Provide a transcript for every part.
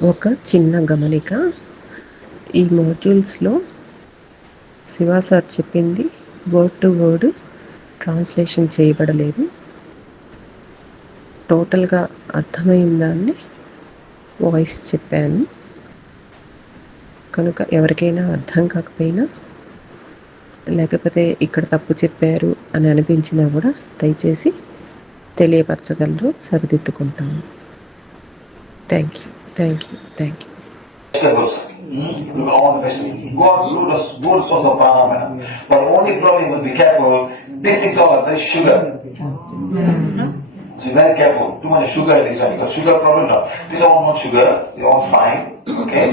ఒక చిన్న గమనిక, ఈ మాడ్యూల్స్లో శివ సార్ చెప్పింది వర్డ్ టు వర్డ్ ట్రాన్స్లేషన్ చేయబడలేదు. టోటల్గా అర్థమైన దాన్ని వాయిస్ చెప్పాను. కనుక ఎవరికైనా అర్థం కాకపోయినా, లేకపోతే ఇక్కడ తప్పు చెప్పారు అని అనిపించినా కూడా దయచేసి తెలియపరచగలరు, సరిదిద్దుకుంటాము. Thank you, thank you, thank you. All the vegetables. Good source of prana. But only problem is be careful. These things are very sugar. So very careful. Too much sugar is because sugar problem now. These are all not sugar. They all fine. Okay,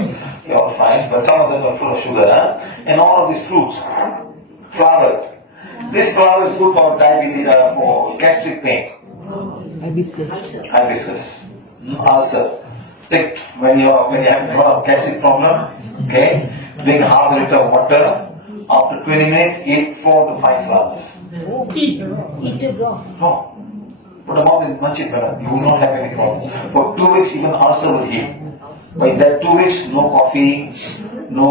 they all fine. But some of them are full of sugar. And all of these fruits, flower. This flower is good for diabetes, for gastric pain. Hibiscus. Ulcer. Take when you have got a gastric problem, okay, drink half a liter of water. After 20 minutes, eat 4 to 5 flowers. Eat it raw. No. Put them out and munch it better. You will not have any problem. For 2 weeks, even ulcer will heal. By that 2 weeks, no coffee, no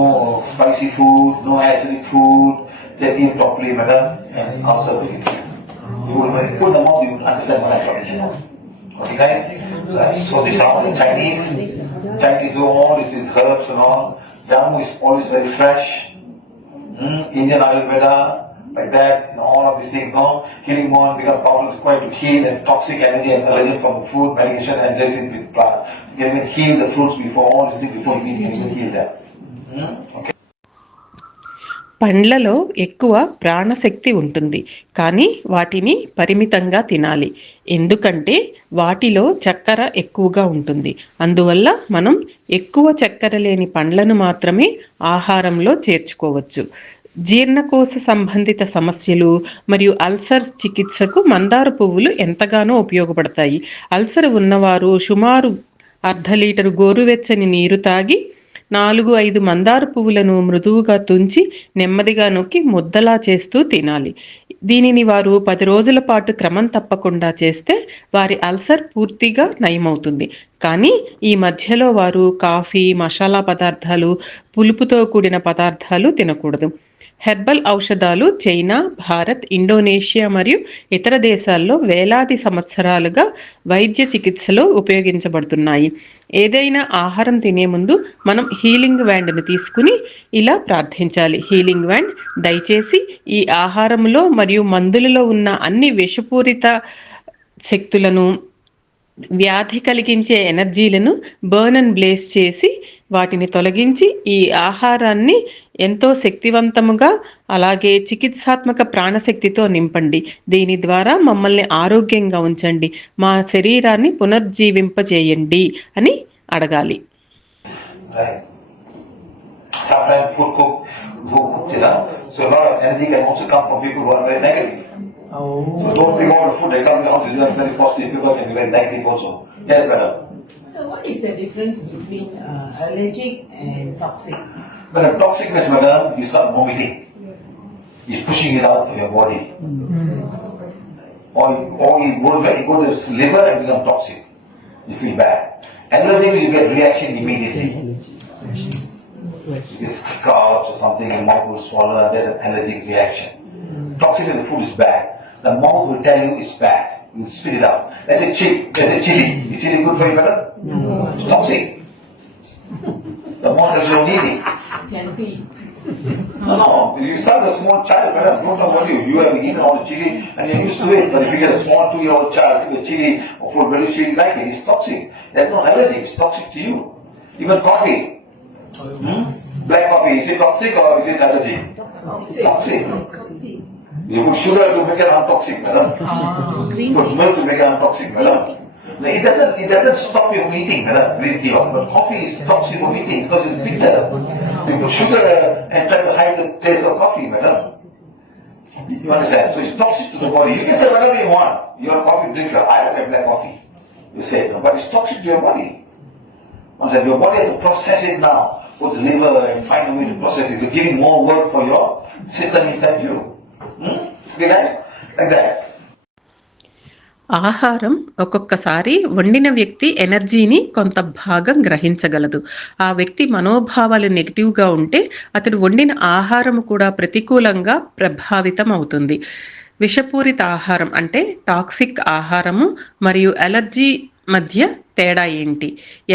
spicy food, no acidic food. Just eat properly, madam, and ulcer will heal. You will put them out, you will understand what I'm talking about. Okay, guys? So these are all the Chinese. Chinese do all this is herbs and all. Jamu is always very fresh. Indian Ayurveda, like that, all of these things, no? Healing one become powerful, required to heal and toxic energy and allergy from the food, medication, and just it with plant. You can heal the fruits before all these things, before you eat, you can heal them. Okay. పండ్లలో ఎక్కువ ప్రాణశక్తి ఉంటుంది, కానీ వాటిని పరిమితంగా తినాలి. ఎందుకంటే వాటిలో చక్కెర ఎక్కువగా ఉంటుంది. అందువల్ల మనం ఎక్కువ చక్కెర లేని పండ్లను మాత్రమే ఆహారంలో చేర్చుకోవచ్చు. జీర్ణకోశ సంబంధిత సమస్యలు మరియు అల్సర్ చికిత్సకు మందార పువ్వులు ఎంతగానో ఉపయోగపడతాయి. అల్సర్ ఉన్నవారు సుమారు 1/2 లీటరు గోరువెచ్చని నీరు తాగి 4-5 మందార పువ్వులను మృదువుగా తుంచి నెమ్మదిగా నొక్కి ముద్దలా చేస్తూ తినాలి. దీనిని వారు 10 రోజుల పాటు క్రమం తప్పకుండా చేస్తే వారి అల్సర్ పూర్తిగా నయమవుతుంది. కానీ ఈ మధ్యలో వారు కాఫీ, మసాలా పదార్థాలు, పులుపుతో కూడిన పదార్థాలు తినకూడదు. హెర్బల్ ఔషధాలు చైనా, భారత్, ఇండోనేషియా మరియు ఇతర దేశాల్లో వేలాది సంవత్సరాలుగా వైద్య చికిత్సలో ఉపయోగించబడుతున్నాయి. ఏదైనా ఆహారం తినే ముందు మనం హీలింగ్ వ్యాండ్ని తీసుకుని ఇలా ప్రార్థించాలి. హీలింగ్ వ్యాండ్, దయచేసి ఈ ఆహారంలో మరియు మందులలో ఉన్న అన్ని విషపూరిత శక్తులను, వ్యాధి కలిగించే ఎనర్జీలను బర్న్ అండ్ బ్లేస్ చేసి వాటిని తొలగించి ఈ ఆహారాన్ని ఎంతో శక్తివంతముగా, అలాగే చికిత్సాత్మక ప్రాణశక్తితో నింపండి. దీని ద్వారా మమ్మల్ని ఆరోగ్యంగా ఉంచండి, మా శరీరాన్ని పునర్జీవింపజేయండి అని అడగాలి. Sometimes food cooked, so a lot of energy can also come from people who are very negative. So don't think all the food that comes out is very positive. People can be very negative also. Yes, madam. So what is the difference between allergic and toxic? But a toxicness, madam, you start vomiting. You're pushing it out for your body. Or you go to the liver and become toxic. You feel bad. Allergic, you get reaction immediately. You get scalps or something, and mouth will swallow, and there's an allergic reaction. Toxic in the food is bad. The mouth will tell you it's bad. You spit it out. There's a chili. Is chili good for you, madam? No. It's toxic. The mouth doesn't need it. Can be. No. You start a small child, madam, don't know what you have eaten all the chili and you're used to it. But if you get a small 2-year-old child with chili or food very chili like it, it's toxic. There's no allergy, it's toxic to you. Even coffee. Black coffee, is it toxic or is it allergy? Toxic. You put sugar to make it untoxic, madam. Put milk to make it untoxic, madam. Now, it doesn't stop you from eating, madam, green tea. But coffee stops you from eating because it's bitter. You put sugar and try to hide the taste of coffee, madam. You understand? So it's toxic to the body. You can say whatever you want. You're a coffee drinker. I don't have black coffee. You say, no, but it's toxic to your body. Once that your body has to process it now. Go to the liver and find a way to process it. You're giving more work for your system inside you. Be like that. ఆహారం ఒక్కొక్కసారి వండిన వ్యక్తి ఎనర్జీని కొంత భాగం గ్రహించగలదు. ఆ వ్యక్తి మనోభావాలు నెగిటివ్‌గా ఉంటే అతడు వండిన ఆహారం కూడా ప్రతికూలంగా ప్రభావితం అవుతుంది. విషపూరిత ఆహారం అంటే టాక్సిక్ ఆహారము మరియు అలర్జీ మధ్య తేడా ఏంటి?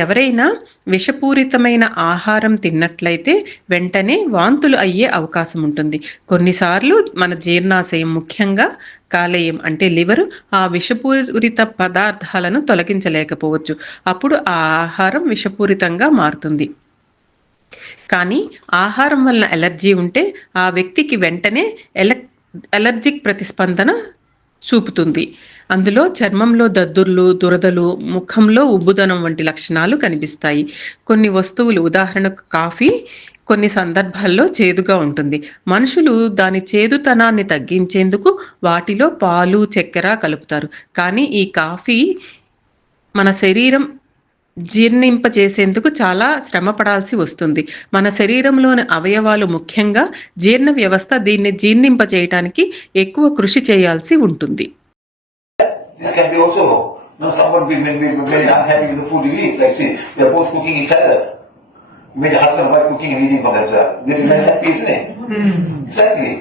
ఎవరైనా విషపూరితమైన ఆహారం తిన్నట్లయితే వెంటనే వాంతులు అయ్యే అవకాశం ఉంటుంది. కొన్నిసార్లు మన జీర్ణాశయం, ముఖ్యంగా కాలేయం అంటే లివరు, ఆ విషపూరిత పదార్థాలను తొలగించలేకపోవచ్చు. అప్పుడు ఆ ఆహారం విషపూరితంగా మారుతుంది. కానీ ఆహారం వలన ఎలర్జీ ఉంటే ఆ వ్యక్తికి వెంటనే అలర్జిక్ ప్రతిస్పందన చూపుతుంది. అందులో చర్మంలో దద్దుర్లు, దురదలు, ముఖంలో ఉబ్బుదనం వంటి లక్షణాలు కనిపిస్తాయి. కొన్ని వస్తువులు, ఉదాహరణకు కాఫీ, కొన్ని సందర్భాల్లో చేదుగా ఉంటుంది. మనుషులు దాని చేదుతనాన్ని తగ్గించేందుకు వాటిలో పాలు, చక్కెర కలుపుతారు. కానీ ఈ కాఫీ మన శరీరం జీర్ణింపచేసేందుకు చాలా శ్రమ పడాల్సి వస్తుంది. మన శరీరంలోని అవయవాలు, ముఖ్యంగా జీర్ణ వ్యవస్థ దీన్ని జీర్ణింపచేయటానికి ఎక్కువ కృషి చేయాల్సి ఉంటుంది. This can be also, someone be very unhappy with the food you eat. Like, see, they're both cooking each other. Maybe husband and wife cooking and eating for themselves. They will have peace, isn't it? Exactly.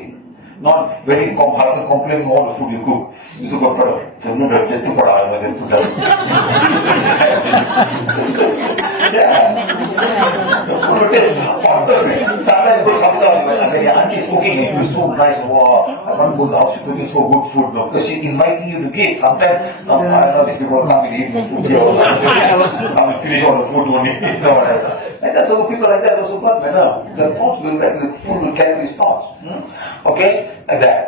Not very husband complaining all the food you cook. You took a photo. So, no, just took a photo. Just took a Yeah. The food tastes perfect. Sometimes go sometimes and the auntie is cooking it is so nice. Wow, I want to go to the house. She's cooking so good food. No? Because she's inviting you to eat. Sometimes, no, I know these people come and eat the food here. Come and finish all the food only. No, whatever. And that's how people like that also got better. The food will carry these thoughts. Okay? Like that.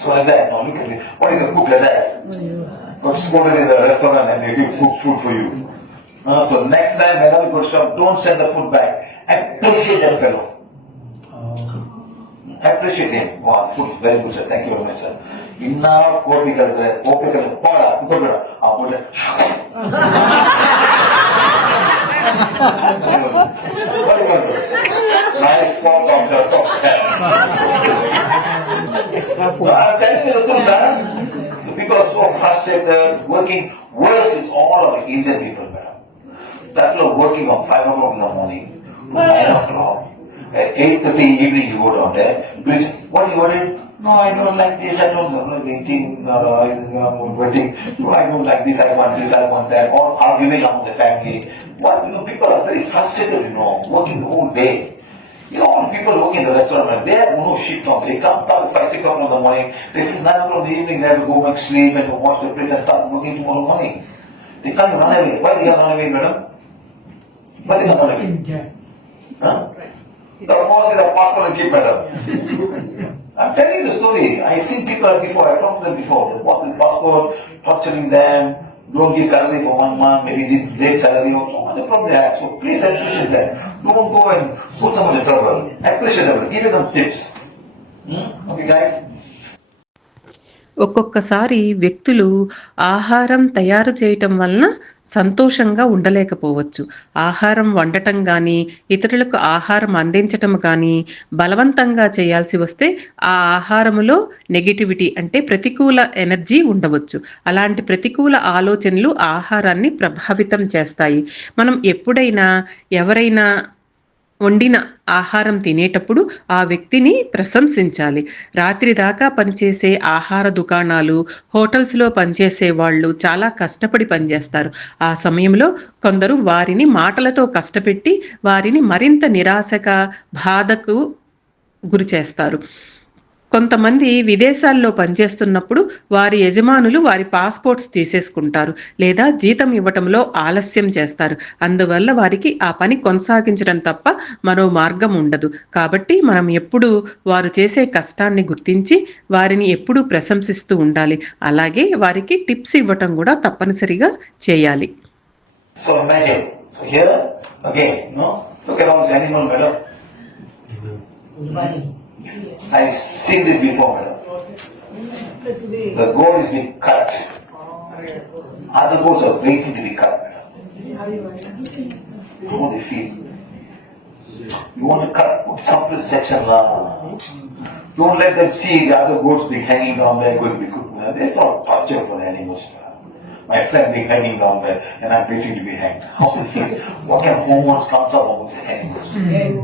So like that. Now look at me. What is the cook like that? Got scolded in the restaurant and they give cook food for you. So next time whenever you go to shop, don't send the food back. Appreciate that fellow. Appreciate him. Wow, food is very good, sir. Thank you very much, sir. Inna kopigal poda, inkoda. Nice fork on the top. I'm telling you the truth, sir. People are so frustrated, working. Worse is all of the Indian people, madam. That fellow working on 5 o'clock in the morning, 9 o'clock. At 8:30 evening you go down there. What you wanted? No, I don't like this, I don't like eating, waiting. No, I don't like this, I want this, I want that. All arguing among the family. What, people are very frustrated, working the whole day. People working in the restaurant, they have no shift on. They come 5, 6 o'clock in the morning. They feel 9 o'clock in the evening, they have to go back sleep and watch the plate and start working tomorrow morning. They can't run away. Why they can't run away, madam? Why they can't run away? Huh? The boss is a passport and keep madam. I'm telling you the story. I've seen people before, I talked to them before. The boss is passport, torturing them, don't give salary for 1 month, maybe give late salary also. What the problem they have? So please appreciate that. Don't go and put someone in trouble. Appreciate them. Give them tips. Okay, guys? ఒక్కొక్కసారి వ్యక్తులు ఆహారం తయారు చేయటం వలన సంతోషంగా ఉండలేకపోవచ్చు. ఆహారం వండటం కానీ, ఇతరులకు ఆహారం అందించటం కానీ బలవంతంగా చేయాల్సి వస్తే ఆ ఆహారములో నెగిటివిటీ అంటే ప్రతికూల ఎనర్జీ ఉండవచ్చు. అలాంటి ప్రతికూల ఆలోచనలు ఆహారాన్ని ప్రభావితం చేస్తాయి. మనం ఎప్పుడైనా ఎవరైనా వండిన ఆహారం తినేటప్పుడు ఆ వ్యక్తిని ప్రశంసించాలి. రాత్రి దాకా పనిచేసే ఆహార దుకాణాలు, హోటల్స్లో పనిచేసే వాళ్ళు చాలా కష్టపడి పనిచేస్తారు. ఆ సమయంలో కొందరు వారిని మాటలతో కష్టపెట్టి వారిని మరింత నిరాశగా, బాధకు గురి చేస్తారు. కొంతమంది విదేశాల్లో పనిచేస్తున్నప్పుడు వారి యజమానులు వారి పాస్పోర్ట్స్ తీసేసుకుంటారు లేదా జీతం ఇవ్వటంలో ఆలస్యం చేస్తారు. అందువల్ల వారికి ఆ పని కొనసాగించడం తప్ప మరో మార్గం ఉండదు. కాబట్టి మనం ఎప్పుడూ వారు చేసే కష్టాన్ని గుర్తించి వారిని ఎప్పుడూ ప్రశంసిస్తూ ఉండాలి. అలాగే వారికి టిప్స్ ఇవ్వటం కూడా తప్పనిసరిగా చేయాలి. So imagine, here again, look at all this animal, madam. I've seen this before, madam. The goat is being cut. Other goats are waiting to be cut, madam. How they feel. You want to cut, put some to the section lah. Don't let them see the other goats being hanging down there going to be cooked. That's not torture for the animals, madam. my friend being hanging down there, and I'm waiting to be hanged. How do you feel? What kind of hormones comes out of these animals? Yes.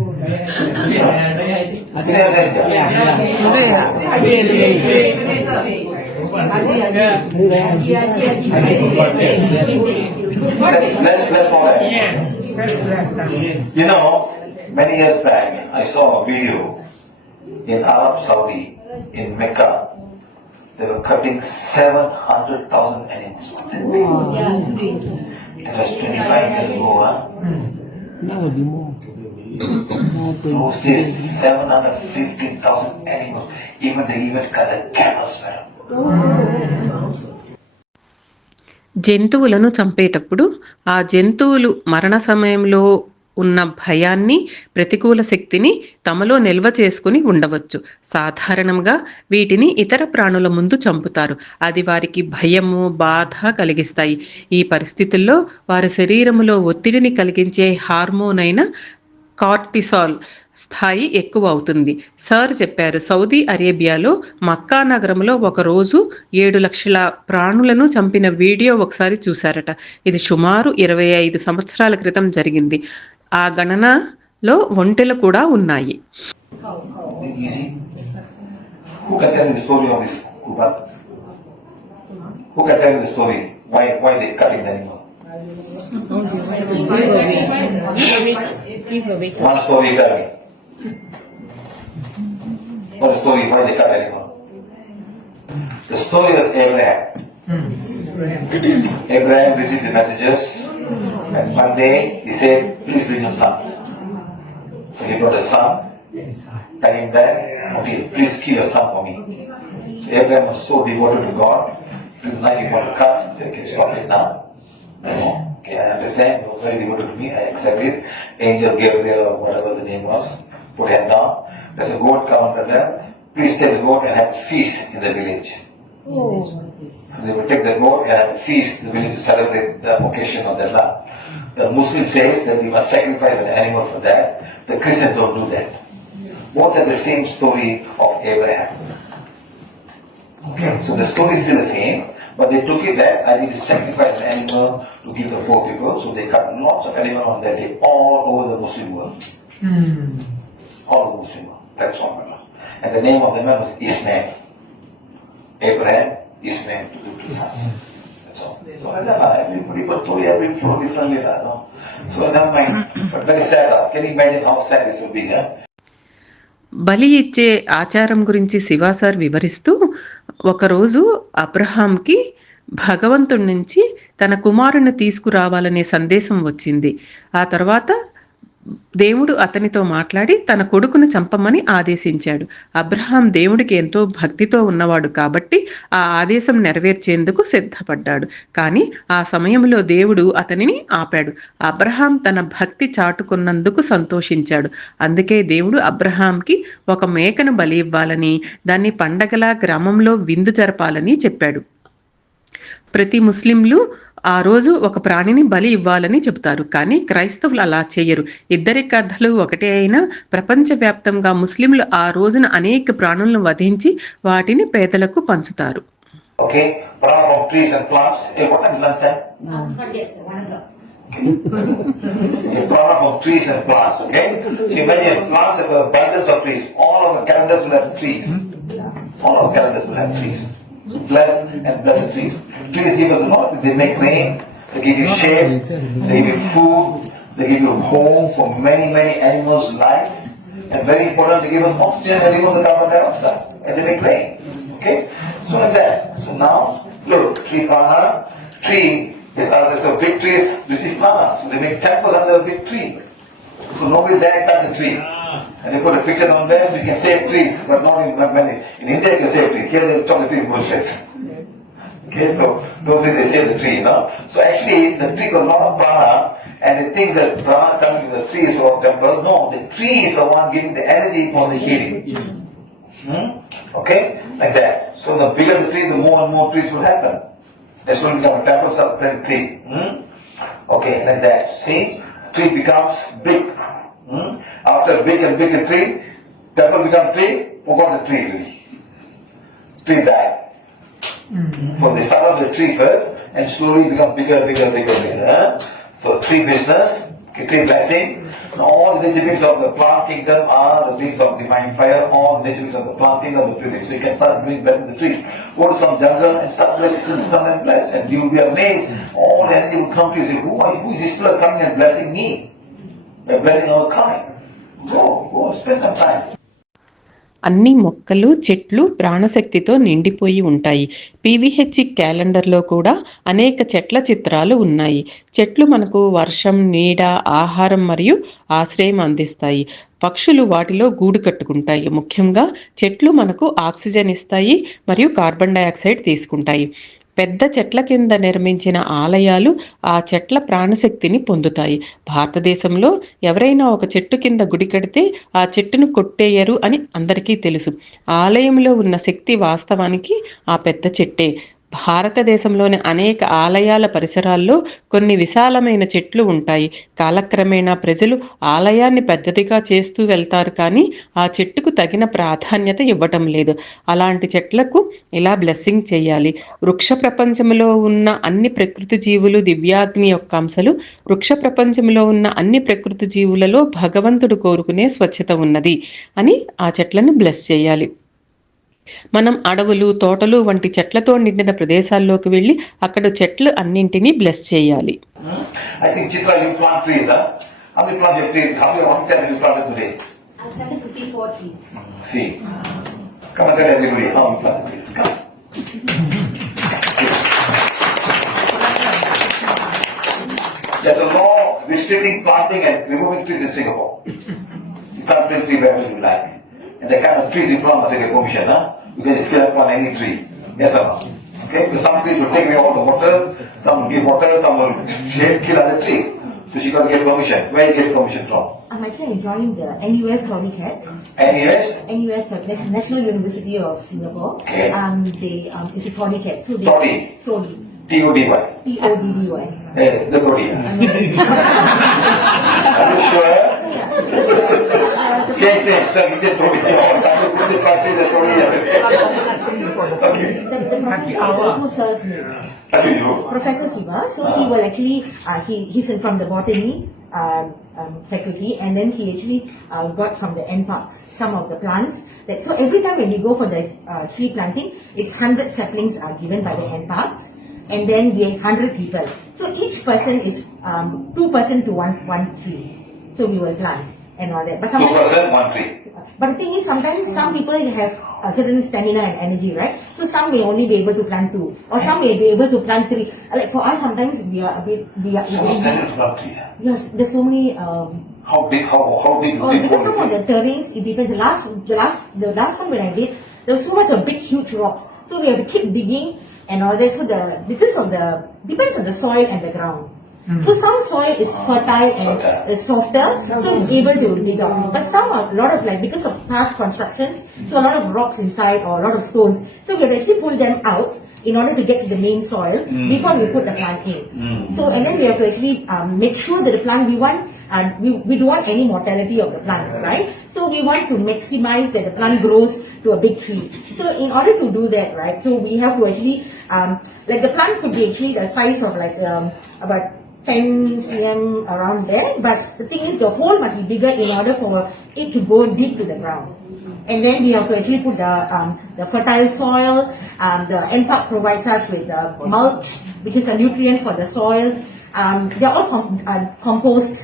Let's all that. You know, many years back, I saw a video in Arab Saudi, in Mecca. They were cutting 700,000 animals. That was 25 years ago, huh? Now will be more. Those days, 715,000 animals. They even cut the camels, madam. జంతువులను చంపేటప్పుడు ఆ జంతువులు మరణ సమయంలో ఉన్న భయాన్ని, ప్రతికూల శక్తిని తమలో నిల్వ చేసుకుని ఉండవచ్చు. సాధారణంగా వీటిని ఇతర ప్రాణుల ముందు చంపుతారు. అది వారికి భయము, బాధ కలిగిస్తాయి. ఈ పరిస్థితుల్లో వారి శరీరములో ఒత్తిడిని కలిగించే హార్మోన్ అయిన కార్టిసాల్ స్థాయి ఎక్కువ అవుతుంది. సార్ చెప్పారు, సౌదీ అరేబియాలో మక్కా నగరంలో ఒకరోజు 7 లక్షల ప్రాణులను చంపిన వీడియో ఒకసారి చూశారట. ఇది సుమారు 25 సంవత్సరాల క్రితం జరిగింది. ఆ గణనలో ఒంటెలు కూడా ఉన్నాయి. Easy. Who can tell me the story of this Kuba? Who can tell me the story? Why they cutting the animal? One story tell me. What story? Why they cut animal? The story of Abraham. Abraham received the messages, and one day he said, "Please bring a son." So he brought a son. Tell him that, okay, please kill a son for me. So Abraham was so devoted to God. Tonight he want to cut. So he can stop it now. Okay, I understand. You were very devoted to me. I accept it. Angel Gabriel or whatever the name was, put hand down. There's a goat counter there. Please take the goat and have a feast in the village. So they will take the goat and have a feast in the village to celebrate the occasion of their love. The Muslim says that we must sacrifice an animal for that. The Christians don't do that. Both are the same story of Abraham. Okay, so the story is still the same, but they took it that I need to sacrifice an animal to give the poor people, so they cut lots of animals on that day all over the Muslim world. All over the Muslim world. That's all. And the name of the man was Ismail. Abraham, Ismail, to do two sons. That's all. So every people's story, every flow differently. No? So never mind. But very sad. Can you imagine how sad this will be? Huh? బలి ఇచ్చే ఆచారం గురించి Shiva sir వివరిస్తూ, ఒకరోజు అబ్రహాంకి భగవంతుడి నుంచి తన కుమారుని తీసుకురావాలనే సందేశం వచ్చింది. ఆ తర్వాత దేవుడు అతనితో మాట్లాడి తన కొడుకును చంపమని ఆదేశించాడు. అబ్రహాం దేవుడికి ఎంతో భక్తితో ఉన్నవాడు కాబట్టి ఆ ఆదేశం నెరవేర్చేందుకు సిద్ధపడ్డాడు. కానీ ఆ సమయంలో దేవుడు అతనిని ఆపాడు. అబ్రహాం తన భక్తి చాటుకున్నందుకు సంతోషించాడు. అందుకే దేవుడు అబ్రహాంకి ఒక మేకను బలి ఇవ్వాలని, దాన్ని పండగలా గ్రామంలో విందు జరపాలని చెప్పాడు. ప్రతి ముస్లింలు ఆ రోజు ఒక ప్రాణిని బలి ఇవ్వాలని చెబుతారు. కానీ క్రైస్తవులు అలా చేయరు. ఇద్దరి కథలు ఒకటే అయినా ప్రపంచవ్యాప్తంగా ముస్లింలు ఆ రోజున అనేక ప్రాణులను వధించి వాటిని పేదలకు పంచుతారు. Okay, from trees and plants. Hey, what is lunch time? Okay, from trees and plants. Okay, so when you have plants, there are abundance of trees. All of the calendars will have trees. All of the calendars will have trees. Blessed and blessed trees. Trees give us a lot. They make rain. They give you shade. They give you food. They give you a home for many, many animals' life. And very important, they give us oxygen and remove the carbon dioxide. And they make rain. Okay? So like that. So now, look, tree prana. Tree is other. So big trees receive prana. So they make temples under a big tree. So nobody dare touch the tree. And they put a picture on there so you can save trees, but not in many. In India you can save trees. Here they talk the tree bullshit. Okay, so don't say they save the tree, no? So actually the tree got a lot of prana, and they think that prana coming to the tree is all temple. No, the tree is the one giving the energy for the healing. Okay, like that. So the bigger the tree, the more and more trees will happen. That's when we become a temple sub-plant tree. Okay, like that. See, tree becomes big. After big and bigger tree, temple becomes tree, forgot the tree really. Tree died. So they start off the tree first, and slowly become bigger. So tree business, tree blessing, and all the attributes of the plant kingdom are the things of divine fire, all the attributes of the plant kingdom of the tree. So you can start doing blessing the trees. Go to some jungle and start blessing, come and bless, and you will be amazed. All the energy will come to you and say, who is this fellow coming and blessing me? Blessing our kind. Go, spend some time. అన్ని మొక్కలు చెట్లు ప్రాణశక్తితో నిండిపోయి ఉంటాయి. పీవీహెచ్ క్యాలెండర్లో కూడా అనేక చెట్ల చిత్రాలు ఉన్నాయి. చెట్లు మనకు వర్షం, నీడ, ఆహారం మరియు ఆశ్రయం అందిస్తాయి. పక్షులు వాటిలో గూడు కట్టుకుంటాయి. ముఖ్యంగా చెట్లు మనకు ఆక్సిజన్ ఇస్తాయి మరియు కార్బన్ డయాక్సైడ్ తీసుకుంటాయి. పెద్ద చెట్ల కింద నిర్మించిన ఆలయాలు ఆ చెట్ల ప్రాణశక్తిని పొందుతాయి. భారతదేశంలో ఎవరైనా ఒక చెట్టు కింద గుడి కడితే ఆ చెట్టును కొట్టేయరు అని అందరికీ తెలుసు. ఆలయంలో ఉన్న శక్తి వాస్తవానికి ఆ పెద్ద చెట్టే. భారతదేశంలోని అనేక ఆలయాల పరిసరాల్లో కొన్ని విశాలమైన చెట్లు ఉంటాయి. కాలక్రమేణా ప్రజలు ఆలయాన్ని పెద్దదిగా చేస్తూ వెళ్తారు, కానీ ఆ చెట్టుకు తగిన ప్రాధాన్యత ఇవ్వటం లేదు. అలాంటి చెట్లకు ఇలా బ్లెస్సింగ్ చేయాలి. వృక్ష ప్రపంచంలో ఉన్న అన్ని ప్రకృతి జీవులు దివ్యాగ్ని యొక్క అంశాలు. వృక్ష ప్రపంచంలో ఉన్న అన్ని ప్రకృతి జీవులలో భగవంతుడు కోరుకునే స్వచ్ఛత ఉన్నది అని ఆ చెట్లను బ్లెస్ చేయాలి. మనం అడవులు, తోటలు వంటి చెట్లతో నిండిన ప్రదేశాల్లోకి వెళ్ళి అక్కడ చెట్లు అన్నింటినీ బ్లెస్ చేయాలి. I think Chitra, you plant trees, huh? How many plants you trees? How many you planted today? I planted 54 trees. See. Come and tell everybody how you planted trees. Come. There's a law restricting planting and removing trees in Singapore. You can't plant tree wherever you like. And the kind of trees you plant must take a permission, huh? You can just kill up on any tree. Yes or no? Okay? Because some trees will take away all the water, some will give water, some will kill other trees. So she got to get permission. Where you get permission from? I'm actually enjoying the NUS Cats. NUS? NUS, National University of Singapore. Okay. It's a Toddy cat. So Toddy. Toddy. T-O-D-Y. T-O-D-D-Y. The Toddy. Are you sure? Change name. Sir, you just Toddy. The The professor also serves me. How do you? Professor Siva. So he will actually, he's from the botany faculty, and then he actually got from the NParks some of the plants. So every time when you go for the tree planting, it's 100 saplings are given by the NParks. And then we have 100 people. So each person is 2% to one tree. So we will plant and all that. But 2%, 1 tree. But the thing is, sometimes some people have a certain stamina and energy, right? So some may only be able to plant 2, or some may be able to plant 3. Like for us, sometimes we are a bit. So what's standard to plant tree? Yes, there's so many. How big do they Because some of the terrains, it depends. The last one when I did, there was so much of big, huge rocks. So we have to keep digging and all that. So depends on the soil and the ground. So some soil is fertile and is softer, so it's able to dig out. But some are a lot of because of past constructions, so a lot of rocks inside or a lot of stones. So we have actually pulled them out in order to get to the main soil before we put the plant in. So and then we have to actually make sure that the plant we don't want any mortality of the plant, right? So we want to maximize that the plant grows to a big tree. So in order to do that, right, so we have to actually, the plant could be actually the size of about 10 cm around there, but the thing is the hole must be bigger in order for it to go deep to the ground. And then we have to actually put the fertile soil. The NPark provides us with the mulch, which is a nutrient for the soil. They're all compost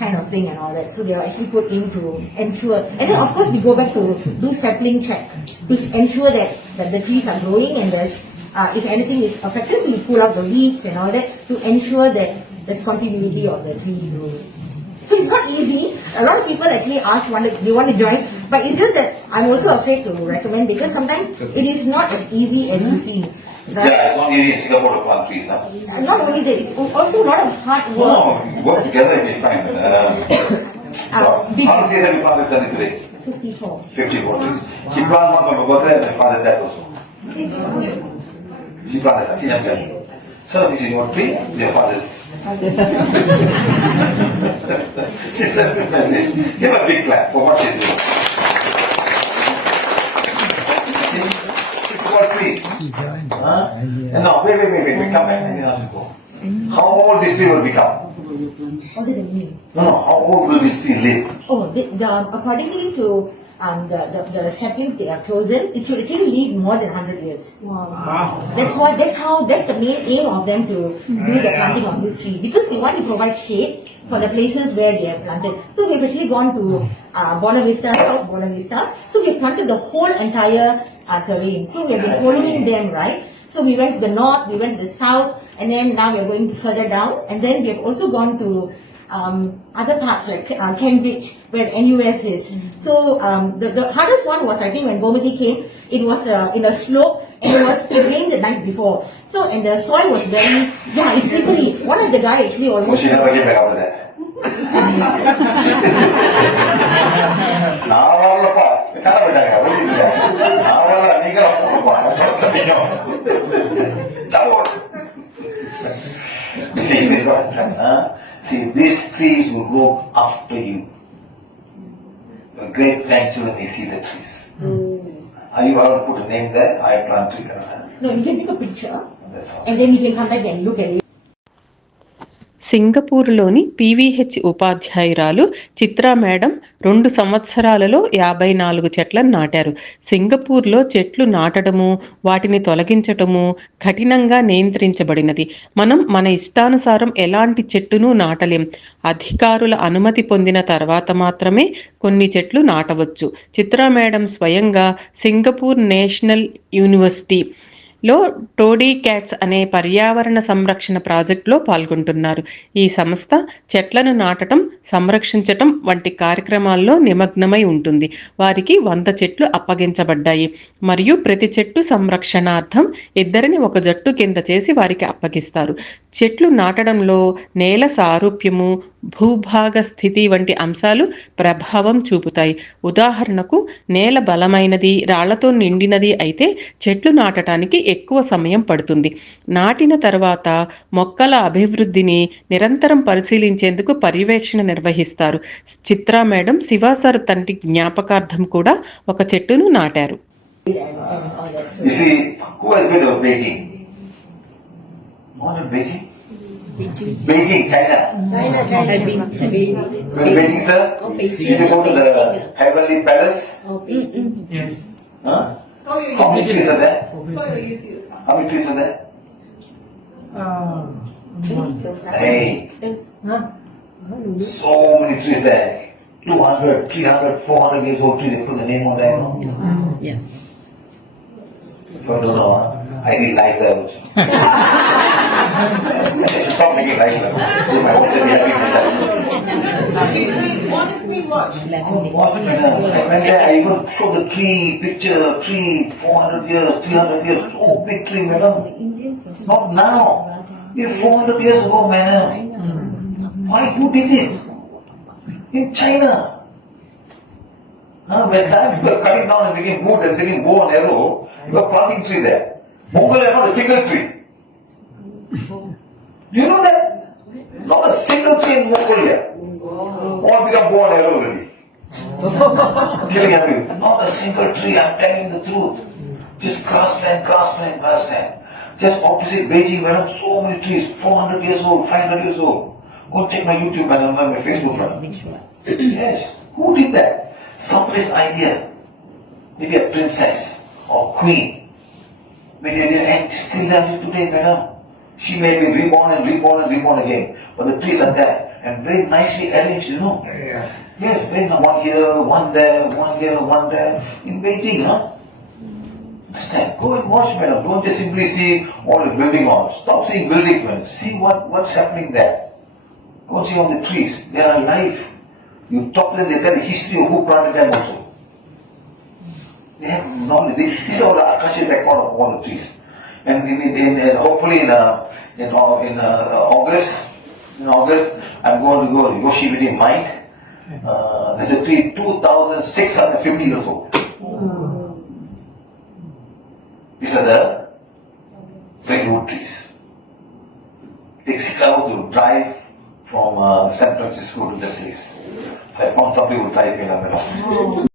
kind of thing and all that. So they are actually put in to ensure. And then of course we go back to do sapling check to ensure that the trees are growing, and there's if anything is affected, we pull out the weeds and all that to ensure that there's continuity of the tree growing. So it's not easy. A lot of people actually they want to join, but it's just that I'm also afraid to recommend, because sometimes it is not as easy as you see. Yeah, it's not easy in Singapore to plant trees, huh? Not only that, it's also a lot of hard work. No, work together and we find. How many trees have you planted today? 54. 54 trees. She planted one from her birthday and her father died also. She planted that. She never. So this is your tree, your father's. She's a good message. Give a big clap for what she's doing. 54 trees. 67. Huh? And now, wait, come back. Let me ask you. How old this tree will become? What does it mean? No, how old will this tree live? Oh, accordingly to the saplings they are chosen, it should actually live more than 100 years. Wow. That's the main aim of them to do the planting of this tree, because they want to provide shade for the places where they are planted. So we've actually gone to Buena Vista, South Buena Vista. So we've planted the whole entire terrain. So we have been following them, right? So we went to the north, we went to the south, and then now we are going further down. And then we have also gone to other parts like Cambridge, where the NUS is. So the hardest one was, I think, when Gomati came. It was in a slope, and it rained the night before. So, and the soil was very, it's slippery. One of the guys actually So almost. she never came back after that. நான் வரலப்பா கதை விட்டாங்க நான் வரல நீங்க See, these trees will grow after you. Your great grandchildren may see the trees. Are you allowed to put a name there? I plant tree. No, you can take a picture, That's all. and then you can come back and look at it. సింగపూర్లోని పీవీహెచ్ ఉపాధ్యాయురాలు Chitra madam 2 సంవత్సరాలలో 54 చెట్లను నాటారు. సింగపూర్లో చెట్లు నాటడము, వాటిని తొలగించటము కఠినంగా నియంత్రించబడినది. మనం మన ఇష్టానుసారం ఎలాంటి చెట్టును నాటలేం. అధికారుల అనుమతి పొందిన తర్వాత మాత్రమే కొన్ని చెట్లు నాటవచ్చు. చిత్రా మేడం స్వయంగా సింగపూర్ నేషనల్ యూనివర్సిటీ లో టోడీ క్యాట్స్ అనే పర్యావరణ సంరక్షణ ప్రాజెక్టులో పాల్గొంటున్నారు. ఈ సంస్థ చెట్లను నాటడం, సంరక్షించటం వంటి కార్యక్రమాల్లో నిమగ్నమై ఉంటుంది. వారికి 100 చెట్లు అప్పగించబడ్డాయి మరియు ప్రతి చెట్టు సంరక్షణార్థం 2 ఒక జట్టు కింద చేసి వారికి అప్పగిస్తారు. చెట్లు నాటడంలో నేల సారూప్యము, భూభాగ స్థితి వంటి అంశాలు ప్రభావం చూపుతాయి. ఉదాహరణకు, నేల బలమైనది, రాళ్లతో నిండినది అయితే చెట్లు నాటడానికి ఎక్కువ సమయం పడుతుంది. నాటిన తర్వాత మొక్కల అభివృద్ధిని నిరంతరం పరిశీలించేందుకు పర్యవేక్షణ నిర్వహిస్తారు. చిత్రా మేడం శివాసర్ తండ్రి జ్ఞాపకార్థం కూడా ఒక చెట్టును నాటారు. And all that. So, You see, who has been to Beijing? Not in Beijing? Beijing, China. Been to Beijing, sir? Did you go to the Heavenly Palace? Yes. Huh? How many trees are there? How many trees are there? Hey, so many trees there. 200, 300, 400 years old tree. They put the name on there. No? Yeah. I don't know. I didn't like that. Stop making like that. I want to be happy with that. Honestly, what? When I even show the tree picture, tree 400 years, 300 years, oh big tree, madam. Not now. It's 400 years ago, madam. Why you did it? In China. When time people are cutting down and making wood and making bow and arrow, you are planting tree there. Mongolia, not a single tree. Do you know that? Not a single tree in Mongolia. All become bow and arrow already. Killing everyone. Not a single tree, I'm telling the truth. Just grassland, grassland, grassland. Just opposite Beijing, madam, so many trees, 400 years old, 500 years old. Go check my YouTube and my Facebook, madam. Yes. Who did that? Somebody's idea. Maybe a princess or queen. Maybe and still there today, madam. She may be reborn and reborn and reborn again. But the trees are there and very nicely arranged, you know. Yeah. Yes, very nice. One here, one there, one here, one there. In Beijing, huh? Understand? Go and watch, madam. Don't just simply see all the building on. Stop seeing buildings, man. See what's happening there. Go and see all the trees. They are alive. You talk to them, they tell the history of who planted them also. They have knowledge. This is all the Akashic record of all the trees. And hopefully in August, I'm going to go to Yoshimite Mine. There's a tree 2,650 years old. These are the redwood trees. Takes 6 hours to drive from San Francisco to the place. So I found somebody who drive me along.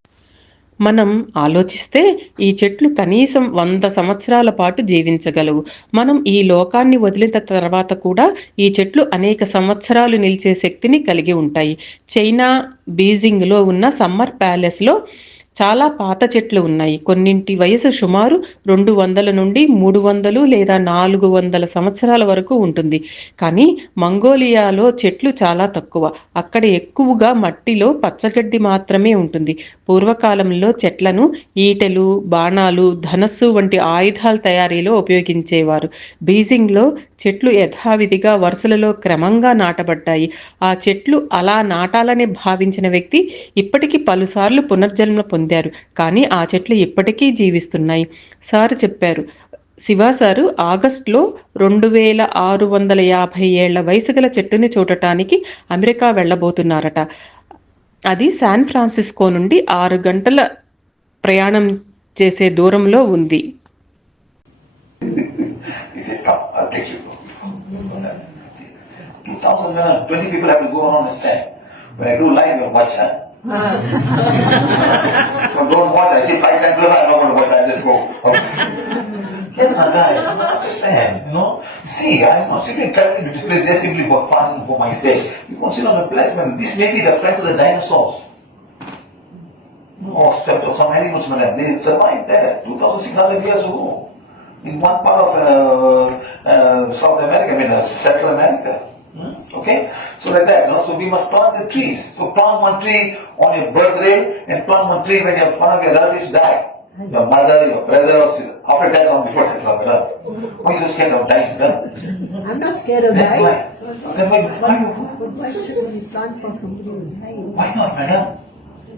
మనం ఆలోచిస్తే ఈ చెట్లు కనీసం 100 సంవత్సరాల పాటు జీవించగలవు. మనం ఈ లోకాన్ని వదిలిన తర్వాత కూడా ఈ చెట్లు అనేక సంవత్సరాలు నిలిచే శక్తిని కలిగి ఉంటాయి. చైనా బీజింగ్లో ఉన్న సమ్మర్ ప్యాలెస్లో చాలా పాత చెట్లు ఉన్నాయి. కొన్నింటి వయసు సుమారు 200 నుండి 300 లేదా 400 సంవత్సరాల వరకు ఉంటుంది. కానీ మంగోలియాలో చెట్లు చాలా తక్కువ. అక్కడ ఎక్కువగా మట్టిలో పచ్చగడ్డి మాత్రమే ఉంటుంది. పూర్వకాలంలో చెట్లను ఈటెలు, బాణాలు, ధనస్సు వంటి ఆయుధాల తయారీలో ఉపయోగించేవారు. బీజింగ్లో చెట్లు యథావిధిగా వరుసలలో క్రమంగా నాటబడ్డాయి. ఆ చెట్లు అలా నాటాలని భావించిన వ్యక్తి ఇప్పటికీ పలుసార్లు పునర్జన్మ పొందారు. కానీ ఆ చెట్లు ఇప్పటికీ జీవిస్తున్నాయి. సార్ చెప్పారు. శివ సారు ఆగస్టులో 2650 ఏళ్ల వయసు గల చెట్టుని చూడటానికి అమెరికా వెళ్ళబోతున్నారట. అది శాన్ ఫ్రాన్సిస్కో నుండి 6 గంటల ప్రయాణం చేసే దూరంలో ఉంది. He said, come, I'll take you. 2020 people have to go around and stand. When I do live, you'll watch, huh? But don't watch, I see 5 times, I'm not going to watch, I just go. Yes, my guy, you don't understand, you know. See, I'm not simply traveling to this place just simply for fun, for my sake. You consider the placement. This may be the friends of the dinosaurs. Or some animals, man, they survived there 2,600 years ago. In one part of South America, I mean Central America. Okay? So like that, no? So we must plant the trees. So plant one tree on your birthday and plant one tree when one of your relatives die. Your mother, your brother, after death or before death, brother. Why are you so scared of dying, brother? I'm not scared of Then dying. why? Then why But why should we plant for somebody who died? why not, madam?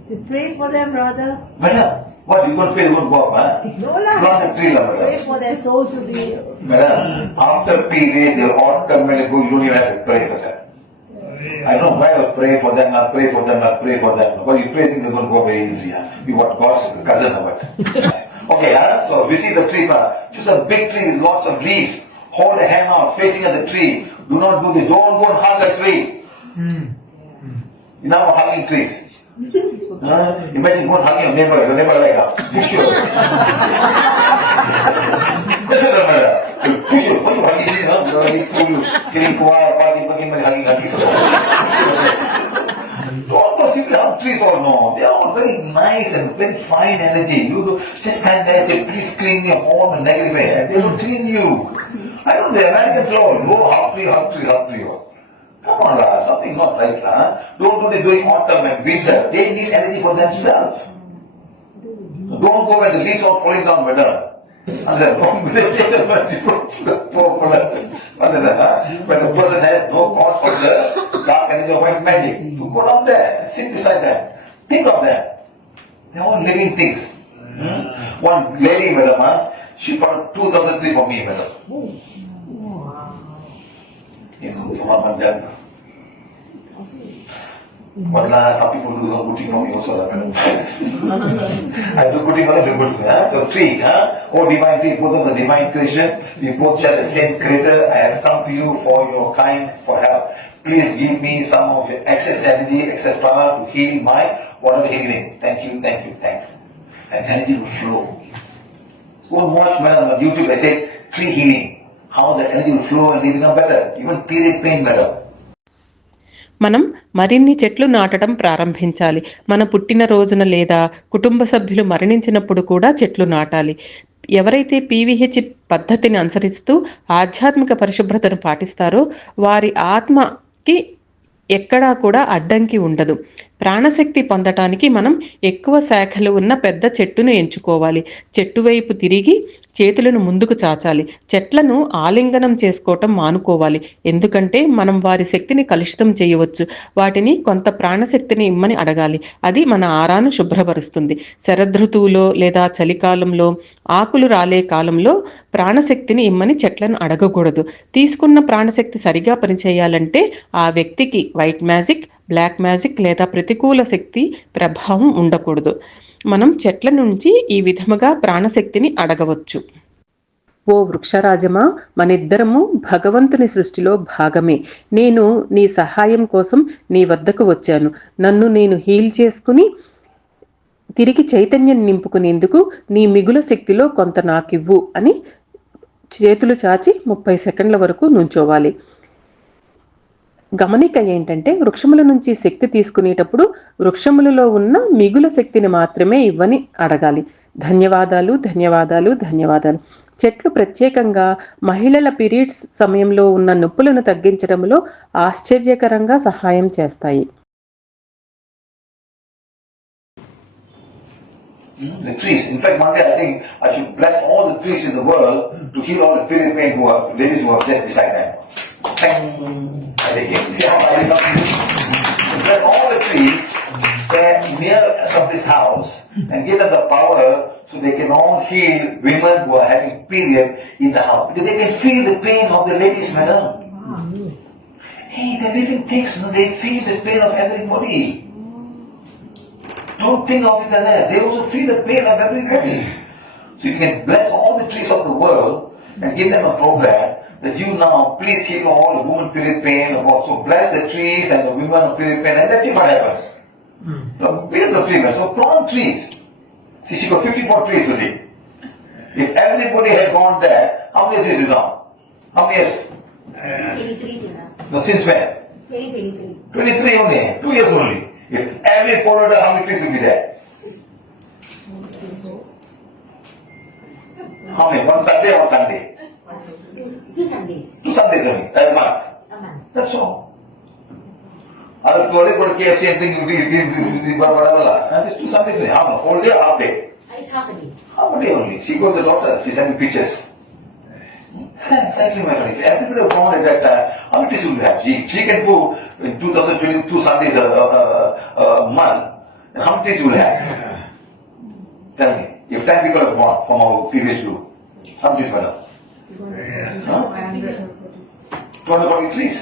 We pray for them, brother. Madam, what, you going to pay the good work, huh? No lah. Plant a tree, Pray madam. for their soul to be. Madam, after period, they'll automatically go, you don't even have to pray for them. I don't know why I'll pray for them, I'll pray for them, I'll pray for them. But you pray, think they're going to go very easily. Huh? You what, God's cousin or what? Okay, huh? So we see the tree, just a big tree with lots of leaves. Hold a hand out, facing at the tree. Do not do this. Don't go and hug the tree. You know hugging trees. Imagine go and hug your neighbor like a push you. Listen to me, push you. What are you hugging? You know, you getting quiet, hugging, hugging. So all those simply hug trees or no, they are all very nice and very fine energy. You do, just stand there and say, please clean your home in a negative way. And they will clean you. I know the American flower, go hug tree, hug tree, hug tree. Come on, something not right, huh? Don't do this during autumn and winter. They need energy for themselves. Don't go when the leaves are falling down, madam. When the person has no cause for the dark energy of white magic, so go down there, sit beside them, think of them. They are all living things. One lady, madam, she bought 2,000 trees for me, madam. You know, Manjan. But some people do some good thing for me also. I do good thing for them, do good thing. So tree, oh divine tree, both of the divine creation, we both share the same creator. I have come to you for your kind, for help. Please give me some of your excess energy, excess power to heal my whatever healing. Thank you, thank you, thank you. And energy will flow. Go and watch, madam, on YouTube, I say tree healing. How the energy will flow and they become better. Even period pain better. మనం మరిన్ని చెట్లు నాటడం ప్రారంభించాలి. మన పుట్టినరోజున లేదా కుటుంబ సభ్యులు మరణించినప్పుడు కూడా చెట్లు నాటాలి. ఎవరైతే PVH పద్ధతిని అనుసరిస్తూ ఆధ్యాత్మిక పరిశుభ్రతను పాటిస్తారో వారి ఆత్మకి ఎక్కడా కూడా అడ్డంకి ఉండదు. ప్రాణశక్తి పొందటానికి మనం ఎక్కువ శాఖలు ఉన్న పెద్ద చెట్టును ఎంచుకోవాలి. చెట్టు వైపు తిరిగి చేతులను ముందుకు చాచాలి. చెట్లను ఆలింగనం చేసుకోవటం మానుకోవాలి. ఎందుకంటే మనం వారి శక్తిని కలుషితం చేయవచ్చు. వాటిని కొంత ప్రాణశక్తిని ఇమ్మని అడగాలి. అది మన ఆరాను శుభ్రపరుస్తుంది. శరదృతువులో లేదా చలికాలంలో ఆకులు రాలే కాలంలో ప్రాణశక్తిని ఇమ్మని చెట్లను అడగకూడదు. తీసుకున్న ప్రాణశక్తి సరిగా పనిచేయాలంటే ఆ వ్యక్తికి వైట్ మ్యాజిక్, బ్లాక్ మ్యాజిక్ లేదా ప్రతికూల శక్తి ప్రభావం ఉండకూడదు. మనం చెట్ల నుంచి ఈ విధముగా ప్రాణశక్తిని అడగవచ్చు. ఓ వృక్షరాజమా, మనిద్దరము భగవంతుని సృష్టిలో భాగమే. నేను నీ సహాయం కోసం నీ వద్దకు వచ్చాను. నన్ను నేను హీల్ చేసుకుని తిరిగి చైతన్యం నింపుకునేందుకు నీ మిగులు శక్తిలో కొంత నాకివ్వు అని చేతులు చాచి 30 సెకండ్ల వరకు నుంచోవాలి. గమనిక ఏంటంటే వృక్షముల నుంచి శక్తి తీసుకునేటప్పుడు వృక్షములలో ఉన్న మిగులు శక్తిని మాత్రమే ఇవ్వని అడగాలి. ధన్యవాదాలు, ధన్యవాదాలు, ధన్యవాదాలు. చెట్లు ప్రత్యేకంగా మహిళల పీరియడ్స్ సమయంలో ఉన్న నొప్పులను తగ్గించడంలో ఆశ్చర్యకరంగా సహాయం చేస్తాయి. The trees. In fact, one day I think I should bless all the trees in the world to heal all the period pain who are ladies who are just beside them. See how I love you? To bless all the trees that near somebody's house and give them the power so they can all heal women who are having period in the house. Because they can feel the pain of the ladies, madam. Hey, they're living things, you know, they feel the pain of everybody. Don't think of it like that. They also feel the pain of everybody. So you can bless all the trees of the world and give them a program that you now please heal all the women period pain. So bless the trees and the women of period pain and let's see what happens. So build the tree, so plant trees. See, she got 54 trees today. If everybody had gone there, how many years is it now? How many years? 23. No, since when? 23. 23 only, 2 years only. If every follower, how many trees will be there? How many? One Sunday or Sunday? 2 Sundays. 2 Sundays only, a month. A month. That's all. Other people go to KFC and think whatever. And 2 Sundays only. How much? Whole day or half day? It's half a day. Half a day only. She goes to the doctor, she sends me pictures. Exactly, my friend. If everybody was born at that time, how many trees will we have? She can go in 2022 Sundays a month. And how many trees will we have? Tell me. If 10 people are born from our previous group, how many trees will we have? 240 trees.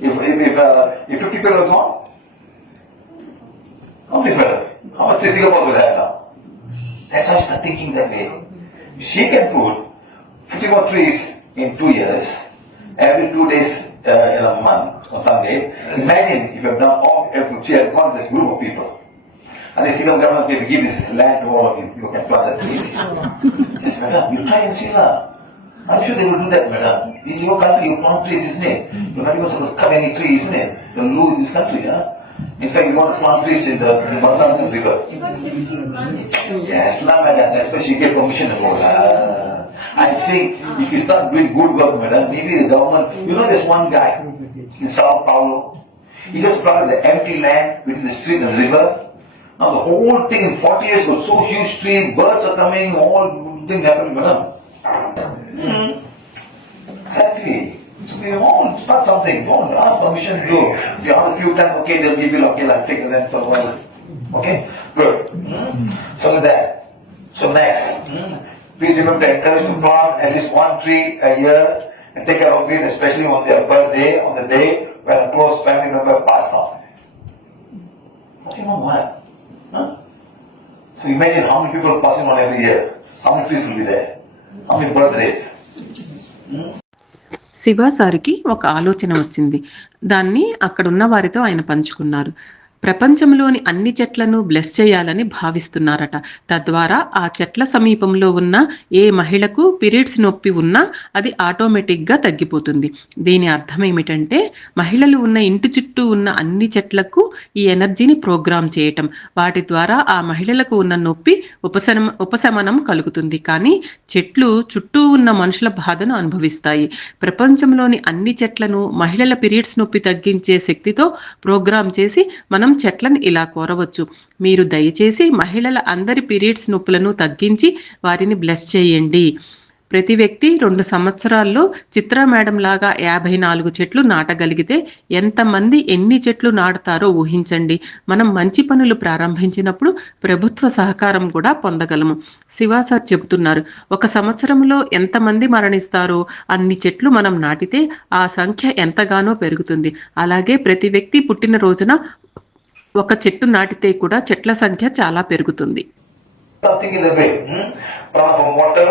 If 50 people are born, how many trees will we have? How much is Singapore will have now? That's why she's not thinking that way. She can put 54 trees in 2 years, every 2 days in a month on Sunday. Imagine if you have done all, if she had gone this group of people. And the Singapore government can give this land to all of you. You can plant the trees. Yes, madam, you try and see now. I'm sure they will do that, madam. In your country, you plant trees, isn't it? You're not even supposed to cut any trees, isn't it? The law in this country, huh? In fact, you want to plant trees in the Bangladesh river. Yes, madam, that's why she gave permission to go. I'm saying, if you start doing good work, madam, maybe the government, you know there's one guy in Sao Paulo, he just planted the empty land between the street and the river. Now the whole thing in 40 years was so huge tree, birds are coming, all things happening, madam. Exactly. So we all start something, don't ask permission to do. If you ask a few times, okay, they'll give you, okay, I'll take them for a while. Okay? Good. So with that. So next. Please remember to encourage to plant at least 1 tree a year and take care of it, especially on their birthday, on the day when a close family member passed on. Nothing wrong with that. Huh? So imagine how many people are passing on every year. How many trees will be there? How many birthdays? Shiva సారికి ఒక ఆలోచన వచ్చింది. దాన్ని అక్కడున్న వారితో ఆయన పంచుకున్నారు. ప్రపంచంలోని అన్ని చెట్లను బ్లెస్ చేయాలని భావిస్తున్నారట. తద్వారా ఆ చెట్ల సమీపంలో ఉన్న ఏ మహిళకు పీరియడ్స్ నొప్పి ఉన్నా అది ఆటోమేటిక్గా తగ్గిపోతుంది. దీని అర్థం ఏమిటంటే మహిళలు ఉన్న ఇంటి చుట్టూ ఉన్న అన్ని చెట్లకు ఈ ఎనర్జీని ప్రోగ్రామ్ చేయటం, వాటి ద్వారా ఆ మహిళలకు ఉన్న నొప్పి ఉపశమనం కలుగుతుంది. కానీ చెట్లు చుట్టూ ఉన్న మనుషుల బాధను అనుభవిస్తాయి. ప్రపంచంలోని అన్ని చెట్లను మహిళల పీరియడ్స్ నొప్పి తగ్గించే శక్తితో ప్రోగ్రామ్ చేసి మనం చెట్లను ఇలా కోరవచ్చు: మీరు దయచేసి మహిళల అందరి పీరియడ్స్ నొప్పులను తగ్గించి వారిని బ్లెస్ చేయండి. ప్రతి వ్యక్తి 2 సంవత్సరాల్లో చిత్రా మేడం లాగా 54 చెట్లు నాటగలిగితే ఎంతమంది ఎన్ని చెట్లు నాటుతారో ఊహించండి. మనం మంచి పనులు ప్రారంభించినప్పుడు ప్రభుత్వ సహకారం కూడా పొందగలము. శివ సార్ చెబుతున్నారు, 1 సంవత్సరంలో ఎంతమంది మరణిస్తారో అన్ని చెట్లు మనం నాటితే ఆ సంఖ్య ఎంతగానో పెరుగుతుంది. అలాగే ప్రతి వ్యక్తి పుట్టినరోజున 1 చెట్టు నాటితే కూడా చెట్ల సంఖ్య చాలా పెరుగుతుంది. Something in the way. From water.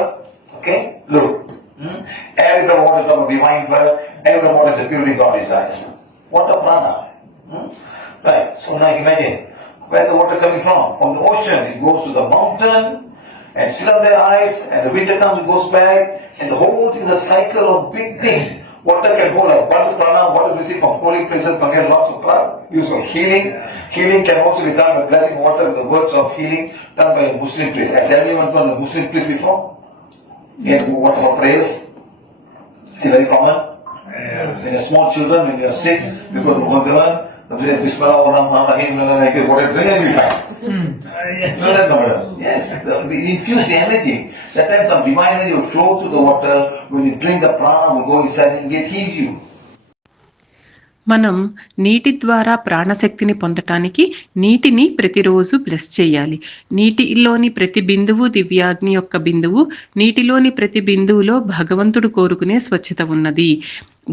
Okay? Look. Air is the water of divine birth. Air is the water is the purity God resides. Water prana. Right. So now imagine Where the water coming from? From the ocean. It goes to the mountain and still on their eyes, and the winter comes, it goes back, and the whole thing is a cycle of big things. Water can hold like water prana, water received from holy places, can get lots of power. Used for healing. Healing can also be done by blessing water with the words of healing done by a Muslim priest. Has anyone done a Muslim priest before? Yes, water for prayers. See, very common. When you're small children, when you're sick, you go to Bhagavan, Bismillah, Rahim, whatever, then you'll be fine. No, that's not it. Yes, we infuse the energy. That time some divine energy will flow through the water. When you drink, the prana will go inside and get healed you. మనం నీటి ద్వారా ప్రాణశక్తిని పొందటానికి నీటిని ప్రతిరోజు bless చేయాలి. నీటిలోని ప్రతి బిందువు దివ్యాగ్ని యొక్క బిందువు. నీటిలోని ప్రతి బిందువులో భగవంతుడు కోరుకునే స్వచ్ఛత ఉన్నది.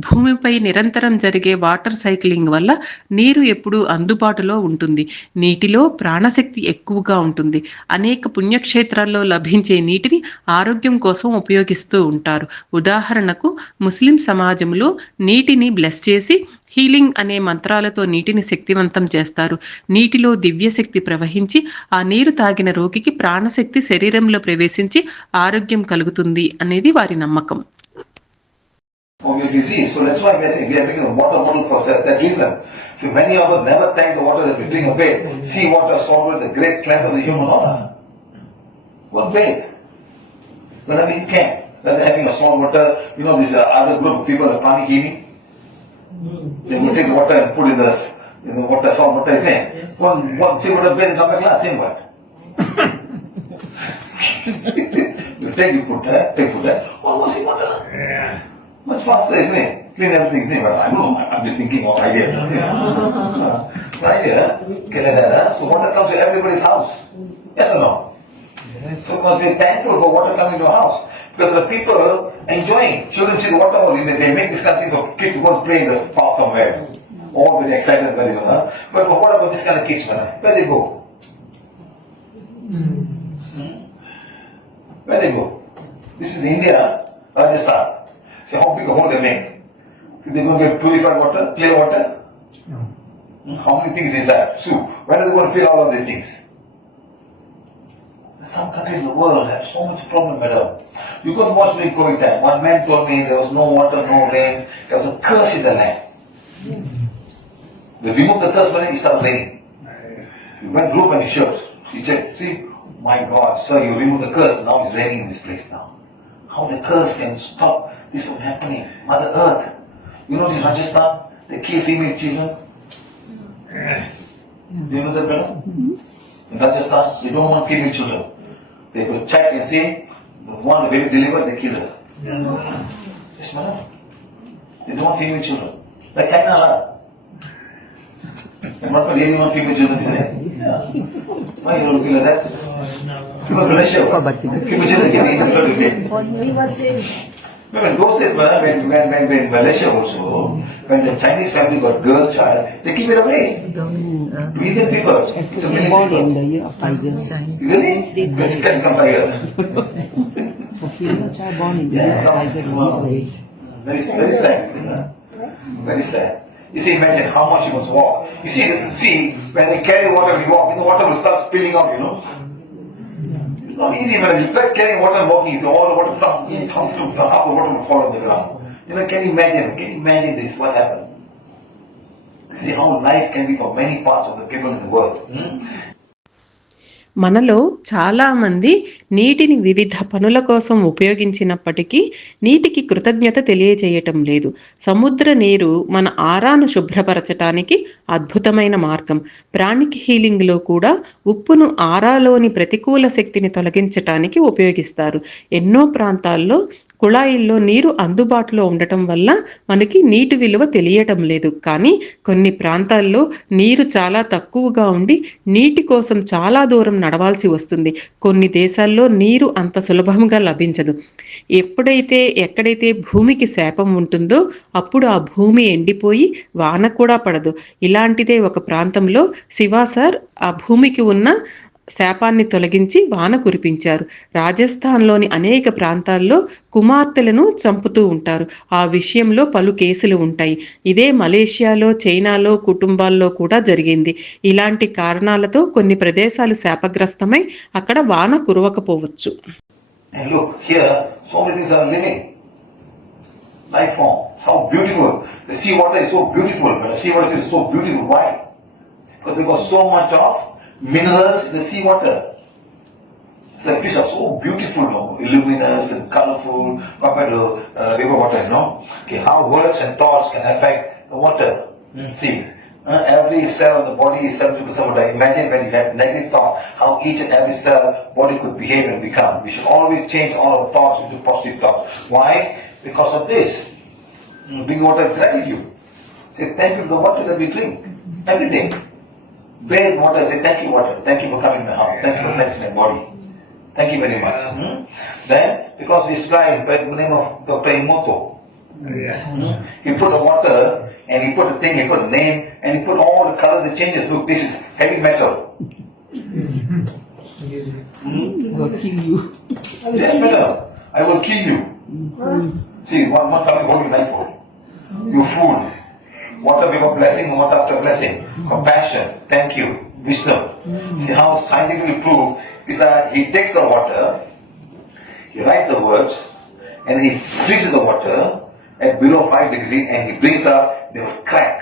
భూమిపై నిరంతరం జరిగే వాటర్ సైక్లింగ్ వల్ల నీరు ఎప్పుడూ అందుబాటులో ఉంటుంది. నీటిలో ప్రాణశక్తి ఎక్కువగా ఉంటుంది. అనేక పుణ్యక్షేత్రాల్లో లభించే నీటిని ఆరోగ్యం కోసం ఉపయోగిస్తూ ఉంటారు. ఉదాహరణకు ముస్లిం సమాజంలో నీటిని బ్లెస్ చేసి హీలింగ్ అనే మంత్రాలతో నీటిని శక్తివంతం చేస్తారు. నీటిలో దివ్యశక్తి ప్రవహించి ఆ నీరు తాగిన రోగికి ప్రాణశక్తి శరీరంలో ప్రవేశించి ఆరోగ్యం కలుగుతుంది అనేది వారి నమ్మకం. Of your disease. So that's why we are saying we are drinking the water bottle for that reason. So many of us never thank the water that we drink a bit. Sea water, salt water, the great cleanse of the human order. What faith? Whenever you can. Rather than having a salt water, you know, this other group of people are pranic healing. They will take water and put in the water, salt water is there. One sea water bed is not a glass, same word. You put that, almost sea water. Much faster, isn't it? Clean everything, isn't it? But I don't know, I'm just thinking of ideas. It's an idea, okay, like that, huh? So water comes to everybody's house. Yes or no? So we must be thankful for water coming to our house. Because the people enjoying, children see the water, they make this kind of thing so kids go and play in the park somewhere. All very excited, very well, huh? But what about this kind of kids, man? Where they go? Where they go? This is India, Rajasthan. So how big a hole they make? They're going to get purified water, clear water? How many things is that? So, when are they going to fill all of these things? Some countries in the world have so much problem, madam. You go and watch during COVID time. One man told me there was no water, no rain. There was a curse in the land. They removed the curse when it started raining. He went group and he showed. He said, see, my God, sir, you removed the curse. Now it's raining in this place now. How the curse can stop this from happening? Mother Earth. You know in Rajasthan, they kill female children. Do you know that, brother? In Rajasthan, they don't want female children. They go check and see, the one the baby delivered, they kill her. Yes, madam. They don't want female children. Like China, lah. And what for really want female children, isn't it? Yeah. Why you don't feel like that? People Malaysia, people children getting children. When those days, when Malaysia also, when the Chinese family got girl child, they keep it away. Indian people, it's a million people. In the year of Tiger. Really? Because can come Tiger. For female child born in the year of Tiger. Very, very sad. Very sad. You see, imagine how much he must walk. You see, when they carry water, we walk, the water will start spilling out, you know. It's not easy, when you start carrying water and walking, so all the water half the water will fall on the ground. You know, can you imagine this, what happened? See how life can be for many parts of the people in the world. మనలో చాలామంది నీటిని వివిధ పనుల కోసం ఉపయోగించినప్పటికీ నీటికి కృతజ్ఞత తెలియజేయటం లేదు. సముద్ర నీరు మన ఆరాను శుభ్రపరచటానికి అద్భుతమైన మార్గం. ప్రాణిక్ హీలింగ్లో కూడా ఉప్పును ఆరాలోని ప్రతికూల శక్తిని తొలగించటానికి ఉపయోగిస్తారు. ఎన్నో ప్రాంతాల్లో కుళాయిల్లో నీరు అందుబాటులో ఉండటం వల్ల మనకి నీటి విలువ తెలియటం లేదు. కానీ కొన్ని ప్రాంతాల్లో నీరు చాలా తక్కువగా ఉండి నీటి కోసం చాలా దూరం నడవాల్సి వస్తుంది. కొన్ని దేశాల్లో నీరు అంత సులభంగా లభించదు. ఎక్కడైతే భూమికి శాపం ఉంటుందో అప్పుడు ఆ భూమి ఎండిపోయి వాన కూడా పడదు. ఇలాంటిదే ఒక ప్రాంతంలో శివ సార్ ఆ భూమికి ఉన్న శాపాన్ని తొలగించి వాన కురిపించారు. రాజస్థాన్లోని అనేక ప్రాంతాల్లో కుమార్తెలను చంపుతూ ఉంటారు. ఆ విషయంలో పలు కేసులు ఉంటాయి. ఇదే మలేషియాలో, చైనాలో కుటుంబాల్లో కూడా జరిగింది. ఇలాంటి కారణాలతో కొన్ని ప్రదేశాలు శాపగ్రస్తమై అక్కడ వాన కురవకపోవచ్చు. And look, here, so many things are living. Life form. How beautiful. The sea water is so beautiful, but the sea water is so beautiful. Why? Because they got so much of minerals in the sea water. The fish are so beautiful, no? Luminous and colorful compared to river water, no? Okay, how words and thoughts can affect the water. See, every cell of the body is 70% water. Imagine when you have negative thought, how each and every cell body could behave and become. We should always change all our thoughts into positive thoughts. Why? Because of this. Drink water is gratitude. Say thank you for the water that we drink every day. Bathe water, say thank you water. Thank you for coming to my house. Thank you for cleansing my body. Thank you very much. Then, because this guy by the name of Dr. Emoto, he put the water and he put the thing, he put the name and he put all the colors, the changes. Look, this is heavy metal. Will kill you. Yes, metal. I will kill you. See, one time you hold your knife for you fool. Water before blessing, water after blessing. Compassion, thank you, wisdom. See how scientifically proved is that he takes the water, he writes the words, and he freezes the water at below 5 degrees and he brings up, they will crack.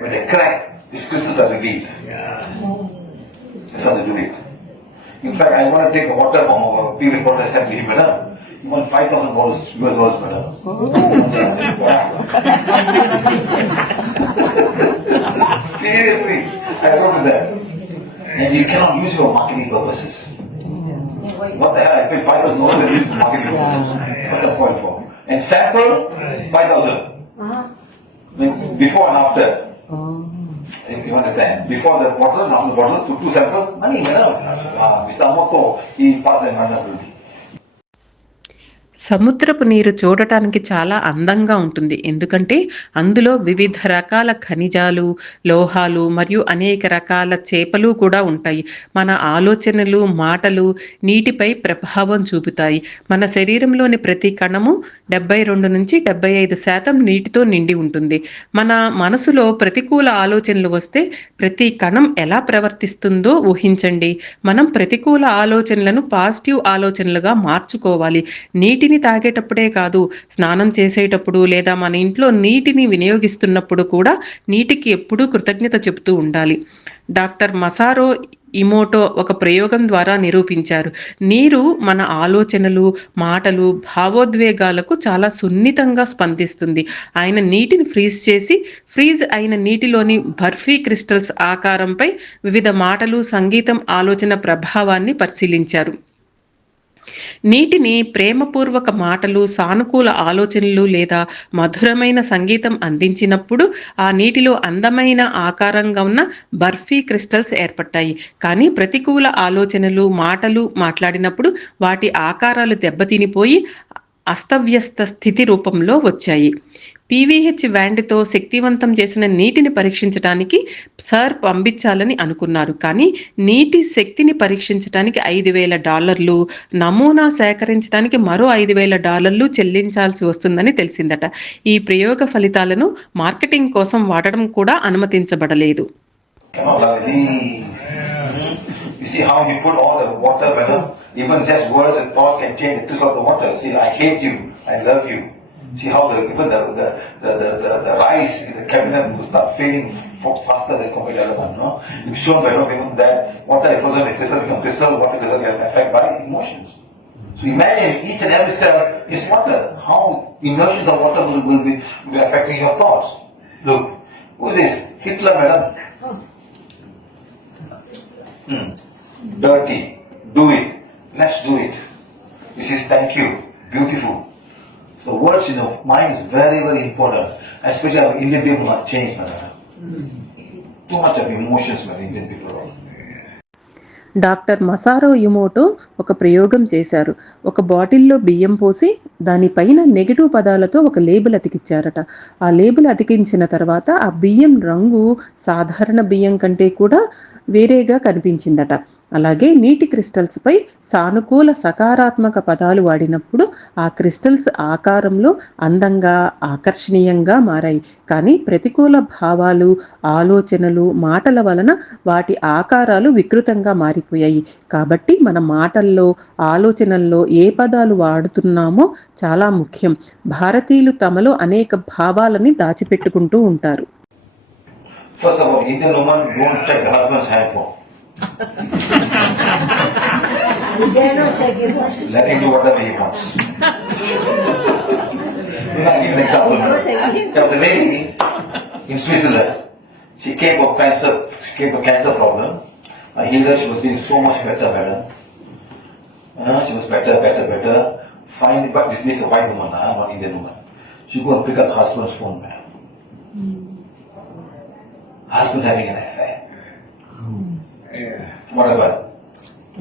When they crack, these crystals are revealed. That's how they do it. In fact, I want to take the water from our previous water assembly, madam. You want 5,000 US dollars, madam. Seriously, I wrote to that. And you cannot use for marketing purposes. What the hell? I paid 5,000 dollars and use for marketing purposes. What's the point for? And sample 5,000. Before and after. If you understand. Before the bottle, now the bottle, to 2 samples, money, madam. Mr. Amoto, he passed the manability. సముద్రపు నీరు చూడటానికి చాలా అందంగా ఉంటుంది. ఎందుకంటే అందులో వివిధ రకాల ఖనిజాలు, లోహాలు మరియు అనేక రకాల చేపలు కూడా ఉంటాయి. మన ఆలోచనలు, మాటలు నీటిపై ప్రభావం చూపుతాయి. మన శరీరంలోని ప్రతి కణము 72 నుంచి 75% నీటితో నిండి ఉంటుంది. మన మనసులో ప్రతికూల ఆలోచనలు వస్తే ప్రతి కణం ఎలా ప్రవర్తిస్తుందో ఊహించండి. మనం ప్రతికూల ఆలోచనలను పాజిటివ్ ఆలోచనలుగా మార్చుకోవాలి. నీటిని తాగేటప్పుడే కాదు, స్నానం చేసేటప్పుడు లేదా మన ఇంట్లో నీటిని వినియోగిస్తున్నప్పుడు కూడా నీటికి ఎప్పుడూ కృతజ్ఞత చెబుతూ ఉండాలి. డాక్టర్ మసారో ఇమోటో ఒక ప్రయోగం ద్వారా నిరూపించారు. నీరు మన ఆలోచనలు, మాటలు, భావోద్వేగాలకు చాలా సున్నితంగా స్పందిస్తుంది. ఆయన నీటిని ఫ్రీజ్ అయిన నీటిలోని బర్ఫీ క్రిస్టల్స్ ఆకారంపై వివిధ మాటలు, సంగీతం, ఆలోచన ప్రభావాన్ని పరిశీలించారు. నీటిని ప్రేమపూర్వక మాటలు, సానుకూల ఆలోచనలు లేదా మధురమైన సంగీతం అందించినప్పుడు ఆ నీటిలో అందమైన ఆకారంగా ఉన్న బర్ఫీ క్రిస్టల్స్ ఏర్పడ్డాయి. కానీ ప్రతికూల ఆలోచనలు, మాటలు మాట్లాడినప్పుడు వాటి ఆకారాలు దెబ్బతినిపోయి అస్తవ్యస్త స్థితి రూపంలో వచ్చాయి. పీవీహెచ్ వ్యాండ్తో శక్తివంతం చేసిన నీటిని పరీక్షించడానికి సర్ పంపించాలని అనుకున్నారు. కానీ నీటి శక్తిని పరీక్షించడానికి $5,000, నమూనా సేకరించడానికి మరో $5,000 చెల్లించాల్సి వస్తుందని తెలిసిందట. ఈ ప్రయోగ ఫలితాలను మార్కెటింగ్ కోసం వాడడం కూడా అనుమతించబడలేదు. You see how he put all the water, madam? Even just words and thoughts can change the twist of the water. See, I hate you, I love you. See how even the rice in the cabinet will start failing faster than compared to the other one, no? It's shown by that water frozen is crystal become crystal, water crystal can affect by emotions. So imagine each and every cell is water. How emotions of water will be affecting your thoughts. Look, who is this? Hitler, madam. Dirty. Do it. Let's do it. This is thank you. Beautiful. So words in the mind is very, very important. Especially our Indian people must change, madam. Too much of emotions, my Indian people. Doctor Masaru Emoto ఒక ప్రయోగం చేశారు. ఒక బాటిల్లో బియ్యం పోసి దానిపైన negative పదాలతో ఒక లేబుల్ అతికించారట. ఆ లేబుల్ అతికించిన తర్వాత ఆ బియ్యం రంగు సాధారణ బియ్యం కంటే కూడా వేరేగా కనిపించిందట. అలాగే నీటి క్రిస్టల్స్పై సానుకూల సకారాత్మక పదాలు వాడినప్పుడు ఆ క్రిస్టల్స్ ఆకారంలో అందంగా ఆకర్షణీయంగా మారాయి. కానీ ప్రతికూల భావాలు, ఆలోచనలు, మాటల వలన వాటి ఆకారాలు వికృతంగా మారిపోయాయి. కాబట్టి మన మాటల్లో, ఆలోచనల్లో ఏ పదాలు వాడుతున్నామో చాలా ముఖ్యం. భారతీయులు తమలో అనేక భావాలని దాచిపెట్టుకుంటూ ఉంటారు. First of all, Indian woman don't check the husband's handphone. You dare not check it. Let him do whatever he wants. I'll give you an example. There was a lady in Switzerland. She came for cancer. She came for cancer problem. I healed her. She was doing so much better, madam. She was better. Finally, but this is a white woman, not Indian woman. She go and pick up husband's phone, madam. Husband having an affair. What about?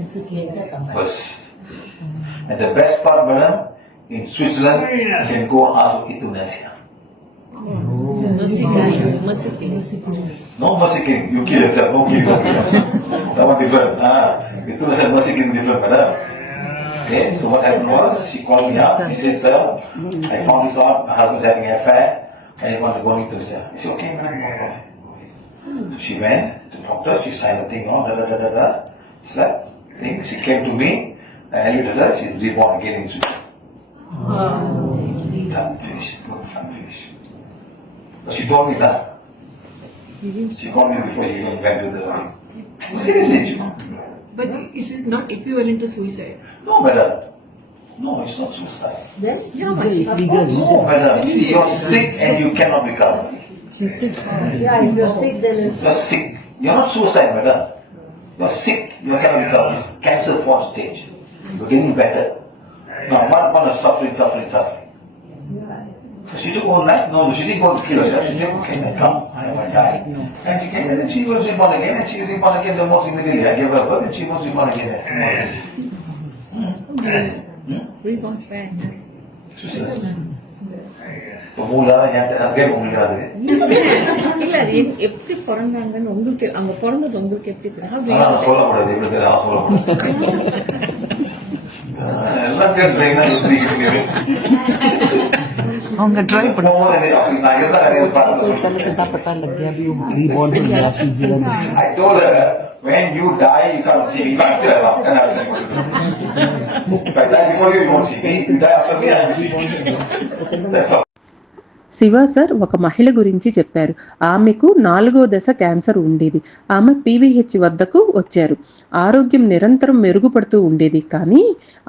It's a cancer company. Yes. And the best part, madam, in Switzerland, you can go and ask for euthanasia. No mercy killing. You kill yourself. No kill yourself. That one different. Euthanasia and mercy killing different, madam. Okay, so what happened was, she called me up. She said, sir, I found this out. My husband's having an affair. And he wanted to go into euthanasia. I said, okay, madam, no problem. She went to the doctor. She signed the thing on. It's like, thing. She came to me. I helped her. She's reborn again in Switzerland. Done. Finished. Finished. But she told me that. She called me before you even went to the thing. Seriously, she called me. But is it not equivalent to suicide? No, madam. No, it's not suicide. Then? It's legal. No, madam. See, you're sick and you cannot recover. She's sick. Yeah, if you're sick, then it's. You're sick. You're not suicide, madam. You're sick. You cannot recover. It's cancer 4th stage. You're getting better. Now, one is suffering. She took all night. No, she didn't go to kill herself. She said, okay, then come. I might die. And she came and she was reborn again. And she was reborn again the most immediately. I gave her birth and she was reborn again. Reborn back. மூலா அங்கே முடியாது. இல்ல அது எப்படி பிறந்தாங்கன்னு உங்களுக்கு அங்க பிறந்தது உங்களுக்கு எப்படி தெரியும்? சொல்லக்கூடாது எல்லாம் கேட்கறீங்கன்னா அவங்க ட்ரை பண்ண நான் இருந்தா நிறைய पता लग गया अभी रिबॉर्न हो गया Switzerland. I told her, when you die, you can't see me. If I'm still alive, then I'll see you. If I die before you, you won't see me. If you die after me, I will see you. That's all. Shiva sir ఒక మహిళ గురించి చెప్పారు. ఆమెకు 4వ దశ cancer ఉండేది. ఆమె పీవీహెచ్ వద్దకు వచ్చారు. ఆరోగ్యం నిరంతరం మెరుగుపడుతూ ఉండేది. కానీ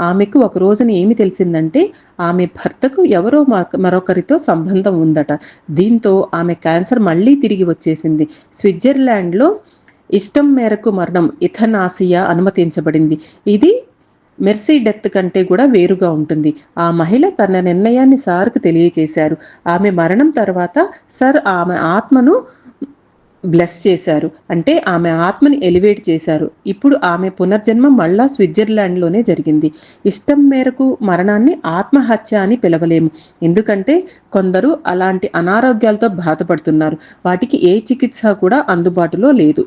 ఆమెకు ఒక రోజున ఏమి తెలిసిందంటే ఆమె భర్తకు ఎవరో మరొకరితో సంబంధం ఉందట. దీంతో ఆమె క్యాన్సర్ మళ్ళీ తిరిగి వచ్చేసింది. స్విట్జర్లాండ్లో ఇష్టం మేరకు మరణం ఇథనాసియా అనుమతించబడింది. ఇది మెర్సీ డెత్ కంటే కూడా వేరుగా ఉంటుంది. ఆ మహిళ తన నిర్ణయాన్ని సార్కు తెలియచేశారు. ఆమె మరణం తర్వాత సార్ ఆమె ఆత్మను బ్లెస్ చేశారు. అంటే ఆమె ఆత్మని ఎలివేట్ చేశారు. ఇప్పుడు ఆమె పునర్జన్మ మళ్ళా స్విట్జర్లాండ్లోనే జరిగింది. ఇష్టం మేరకు మరణాన్ని ఆత్మహత్య అని పిలవలేము. ఎందుకంటే కొందరు అలాంటి అనారోగ్యాలతో బాధపడుతున్నారు. వాటికి ఏ చికిత్స కూడా అందుబాటులో లేదు.